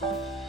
Bye.